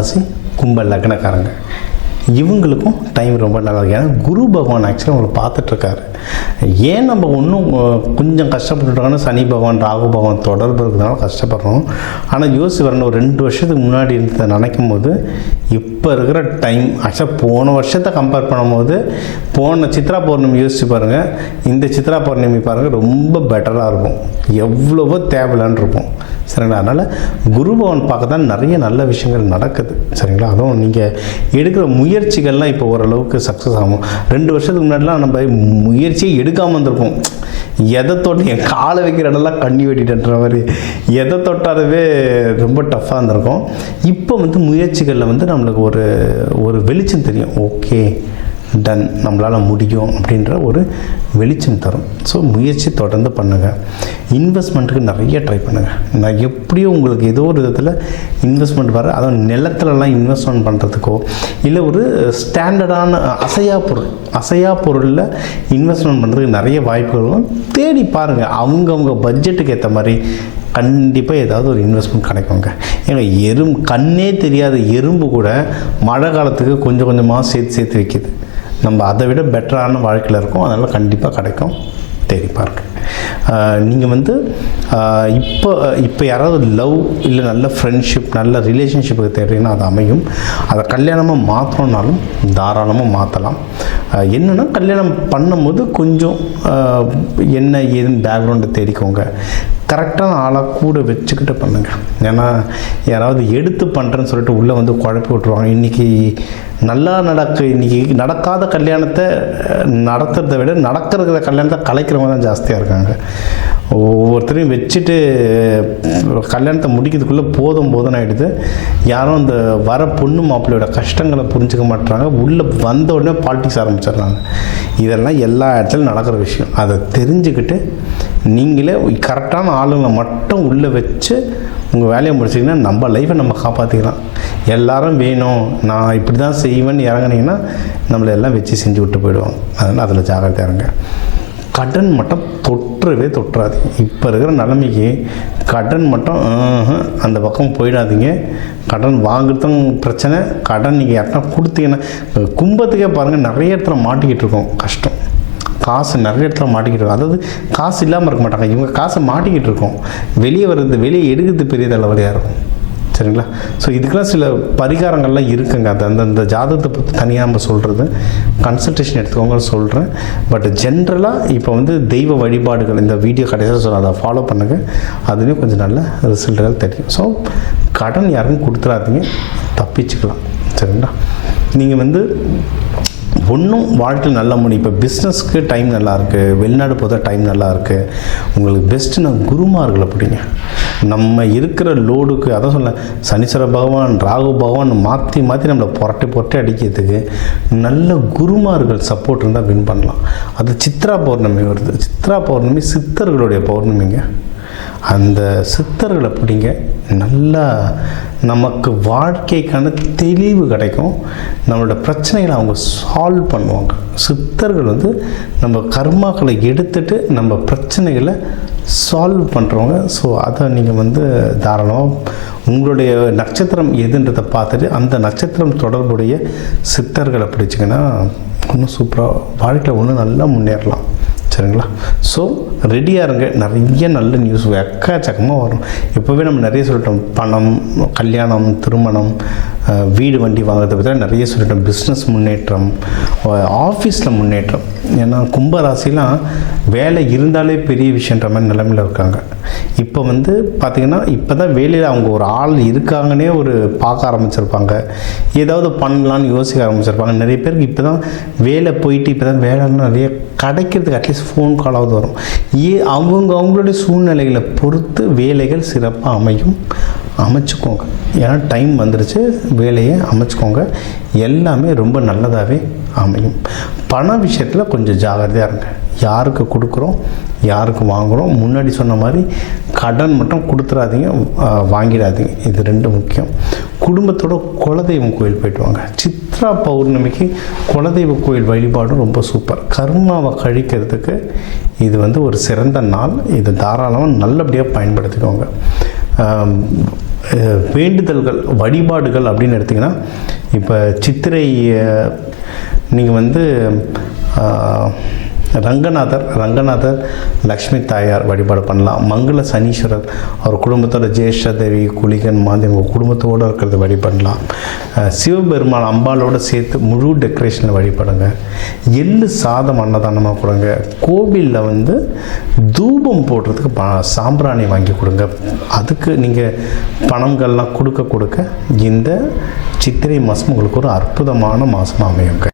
ராசி கும்ப லக்னக்காரங்க இவங்களுக்கும் டைம் ரொம்ப நல்லா இருக்குது. ஏன்னா குரு பகவான் ஆக்சுவலாக உங்களை பார்த்துட்ருக்காரு. ஏன் நம்ம ஒன்றும் கொஞ்சம் கஷ்டப்பட்டுருக்காங்கன்னா சனி பகவான் ராகு பகவான் தொடர்பு இருக்கிறதுனால கஷ்டப்படுறோம். ஆனால் யோசிச்சு வரணும், ஒரு 2 வருஷத்துக்கு முன்னாடி இருந்ததை நினைக்கும் போது இப்போ இருக்கிற டைம் ஆக்சுவலாக போன வருஷத்தை கம்பேர் பண்ணும்போது போன சித்ரா பௌர்ணமி யோசிச்சு பாருங்கள், இந்த சித்ரா பௌர்ணமி பாருங்கள் ரொம்ப பெட்டராக இருக்கும், எவ்வளவோ தேவையில்லான்னு இருக்கும். சரிங்களா? அதனால் குரு பகவான் பார்க்க தான் நிறைய நல்ல விஷயங்கள் நடக்குது. சரிங்களா? அதுவும் நீங்கள் எடுக்கிற முயற்சிகள்லாம் இப்போ ஓரளவுக்கு சக்ஸஸ் ஆகும். 2 வருஷத்துக்கு முன்னாடிலாம் நம்ம முயற்சியே எடுக்காமல் இருந்திருப்போம். எதை தொட்டு என் காலை வைக்கிற இடம்லாம் கண்ணி வெட்டிட்டுன்ற மாதிரி எதை தொட்டாலுமே ரொம்ப டஃப்பாக இருந்திருக்கும். இப்போ முயற்சிகளில் நம்மளுக்கு ஒரு வெளிச்சம் தெரியும். ஓகே டன், நம்மளால் முடியும் அப்படின்ற ஒரு வெளிச்சம் தரும். ஸோ முயற்சி தொடர்ந்து பண்ணுங்கள். இன்வெஸ்ட்மெண்ட்டுக்கு நிறைய ட்ரை பண்ணுங்கள். நான் எப்படியும் உங்களுக்கு ஏதோ ஒரு விதத்தில் இன்வெஸ்ட்மெண்ட் வர, அதுவும் நிலத்துலலாம் இன்வெஸ்ட்மெண்ட் பண்ணுறதுக்கோ இல்லை ஒரு ஸ்டாண்டர்டான அசையா பொருளில் இன்வெஸ்ட்மெண்ட் பண்ணுறதுக்கு நிறைய வாய்ப்புகளும் தேடி பாருங்கள். அவங்கவுங்க பட்ஜெட்டுக்கு ஏற்ற மாதிரி கண்டிப்பாக ஏதாவது ஒரு இன்வெஸ்ட்மெண்ட் கிடைக்குங்க. ஏங்க கண்ணே தெரியாத எறும்பு கூட மழை காலத்துக்கு கொஞ்சம் கொஞ்சமாக சேர்த்து வைக்கிது. நம்ம அதை விட பெட்டரான வாழ்க்கையில் இருக்கும். அதனால் கண்டிப்பாக கிடைக்கும், தேடி பாருங்க. நீங்கள் இப்போ யாராவது லவ் இல்லை நல்ல ஃப்ரெண்ட்ஷிப் நல்ல ரிலேஷன்ஷிப்புக்கு தேவைன்னா அது அமையும். அதை கல்யாணமாக மாற்றணுன்னாலும் தாராளமாக மாற்றலாம். என்னென்னா கல்யாணம் பண்ணும்போது கொஞ்சம் என்ன ஏதுன்னு பேக்ரவுண்டை தேடிக்கோங்க. கரெக்டான ஆளாக கூட வச்சுக்கிட்டு பண்ணுங்கள். ஏன்னா யாராவது எடுத்து பண்ணுறேன்னு சொல்லிட்டு உள்ளே குழப்பி விட்ருவாங்க. இன்றைக்கி இன்றைக்கி நடக்காத கல்யாணத்தை நடத்துறதை விட நடக்கிற கல்யாணத்தை கலைக்கிறவங்க தான் ஜாஸ்தியாக இருக்காங்க. ஒவ்வொருத்தரையும் வச்சுட்டு கல்யாணத்தை முடிக்கிறதுக்குள்ளே போதும் ஆகிடுது. யாரும் அந்த வர பொண்ணு மாப்பிள்ளையோட கஷ்டங்களை புரிஞ்சுக்க மாட்டுறாங்க. உள்ளே வந்த உடனே பாலிட்டிக்ஸ் ஆரம்பிச்சிடுறாங்க. இதெல்லாம் எல்லா இடத்துலையும் நடக்கிற விஷயம். அதை தெரிஞ்சுக்கிட்டு நீங்களே கரெக்டான ஆளுங்களை மட்டும் உள்ளே வச்சு உங்கள் வேலையை முடிச்சிங்கன்னா நம்ம லைஃப்பை நம்ம காப்பாற்றிக்கலாம். எல்லாரும் வேணும் நான் இப்படி தான் செய்வேன்னு இறங்குனீங்கன்னா நம்மளை எல்லாம் வச்சு செஞ்சு விட்டு போயிடுவோம். அதனால் அதில் ஜாகிரதையாக இருங்க. கடன் மட்டும் தொட்டுறாதீங்க. இப்போ இருக்கிற நிலைமைக்கு கடன் மட்டும் அந்த பக்கம் போயிடாதீங்க. கடன் வாங்குறதும் பிரச்சனை. கடன் நீங்கள் யார்ட்டா கொடுத்தீங்கன்னா கும்பத்துக்கே பாருங்கள், நிறைய இடத்துல மாட்டிக்கிட்டு இருக்கோம். கஷ்டம், காசு நிறைய இடத்துல மாட்டிக்கிட்டு இருக்கோம். அதாவது காசு இல்லாமல் இருக்க மாட்டாங்க, இவங்க காசை மாட்டிக்கிட்டு இருக்கோம். வெளியே எடுக்கிறது பெரிய தலைவலியாக இருக்கும். சரிங்களா? ஸோ இதுக்கெல்லாம் சில பரிகாரங்கள்லாம் இருக்குங்க. அது அந்த ஜாதகத்தை பற்றி தனியாக நம்ம சொல்கிறது, கன்சல்டேஷன் எடுத்துக்கோங்கன்னு சொல்கிறேன். பட் ஜென்ரலாக இப்போ தெய்வ வழிபாடுகள் இந்த வீடியோ கடைசியாக சொல்ல அதை ஃபாலோ பண்ணுங்கள். அதுலேயும் கொஞ்சம் நல்ல ரிசல்ட்டுகள் தெரியும். ஸோ கடன் யாருக்கும் கொடுத்துடாதீங்க, தப்பிச்சுக்கலாம். சரிங்களா? நீங்கள் ஒன்றும் வாழ்க்கையில் நல்ல முடியும். இப்போ பிஸ்னஸ்க்கு டைம் நல்லாயிருக்கு, வெளிநாடு போகிற டைம் நல்லாயிருக்கு. உங்களுக்கு பெஸ்ட்டு நான் குருமார்களை பிடிங்க. நம்ம இருக்கிற லோடுக்கு அதான் சொல்ல, சனீஸ்வர பகவான் ராகு பகவான் மாற்றி நம்மளை புரட்டி அடிக்கிறதுக்கு நல்ல குருமார்கள் சப்போர்ட் இருந்தால் வின் பண்ணலாம். அது சித்ரா பௌர்ணமி வருது. சித்ரா பௌர்ணமி சித்தர்களுடைய பௌர்ணமிங்க. அந்த சித்தர்களை பிடிங்க. நல்லா நமக்கு வாழ்க்கைக்கான தெளிவு கிடைக்கும். நம்மளோட பிரச்சனைகளை அவங்க சால்வ் பண்ணுவாங்க. சித்தர்கள் நம்ம கர்மாக்களை எடுத்துட்டு நம்ம பிரச்சனைகளை சால்வ் பண்ணுறவங்க. ஸோ அதை நீங்கள் தாராளமாக உங்களுடைய நட்சத்திரம் எதுன்றதை பார்த்துட்டு அந்த நட்சத்திரம் தொடர்புடைய சித்தர்களை பிடிச்சிங்கன்னா இன்னும் சூப்பராக வாழ்க்கையில் ஒன்றும் நல்லா முன்னேறலாம். சரிங்களா? ஸோ ரெடியாக இருங்க. நிறைய நல்ல நியூஸ் எக்கச்சக்கமாக வரும். இப்போவே நம்ம நிறைய சொல்லிட்டோம். பணம், கல்யாணம், திருமணம், வீடு வண்டி வாங்குறதை பற்றி நிறைய சொல்லிட்டோம். பிஸ்னஸ் முன்னேற்றம், ஆஃபீஸில் முன்னேற்றம். ஏன்னா கும்பராசிலாம் வேலை இருந்தாலே பெரிய விஷயன்ற மாதிரி நிலைமையில் இருக்காங்க. இப்போ பார்த்திங்கன்னா இப்போ தான் வேலையில் அவங்க ஒரு ஆள் இருக்காங்கன்னே பார்க்க ஆரம்பிச்சிருப்பாங்க. ஏதாவது பண்ணலான்னு யோசிக்க ஆரம்பிச்சிருப்பாங்க. நிறைய பேருக்கு இப்போ தான் வேலை போயிட்டு இப்போ தான் வேலைலாம் நிறைய கிடைக்கிறதுக்கு அட்லீஸ்ட் ஃபோன் காலாவது வரும். அவங்களுடைய சூழ்நிலைகளை பொறுத்து வேலைகள் சிறப்பாக அமைச்சுக்கோங்க. ஏன்னா டைம் வந்துருச்சு, வேலையை அமைச்சுக்கோங்க. எல்லாமே ரொம்ப நல்லதாகவே அமையும். பண விஷயத்தில் கொஞ்சம் ஜாகிரதையாக இருங்க. யாருக்கு கொடுக்குறோம், யாருக்கு வாங்குகிறோம், முன்னாடி சொன்ன மாதிரி கடன் மட்டும் கொடுத்துடாதீங்க, வாங்கிடாதீங்க. இது 2 முக்கியம். குடும்பத்தோட குலதெய்வம் கோயில் போய்ட்டு வாங்க. சித்ரா பௌர்ணமிக்கு குலதெய்வ கோயில் வழிபாடும் ரொம்ப சூப்பர். கர்மாவை கழிக்கிறதுக்கு இது ஒரு சிறந்த நாள். இது தாராளமாக நல்லபடியாக பயன்படுத்திக்கோங்க. வேண்டுதல்கள் வழிபாடுகள் அப்படின்னு எடுத்திங்கன்னா இப்போ சித்திரை நீங்கள் வந்து ரங்கநாதர் லக்ஷ்மி தாயார் வழிபாடு பண்ணலாம். மங்கள சனீஸ்வரர் அவர் குடும்பத்தோட ஜேஷ்ட தேவி குளிகன் மாந்தி உங்கள் குடும்பத்தோடு இருக்கிறத வழிபடலாம். சிவபெருமான் அம்பாலோடு சேர்த்து முழு டெக்கரேஷனில் வழிபடுங்க. எள்ளு சாதம் அன்னதானமாக கொடுங்க. கோவிலில் வந்து தூபம் போடுறதுக்கு சாம்பிராணி வாங்கி கொடுங்க. அதுக்கு நீங்கள் பணங்கள்லாம் கொடுக்க இந்த சித்திரை மாதம் உங்களுக்கு ஒரு அற்புதமான மாதமாக அமையுங்க.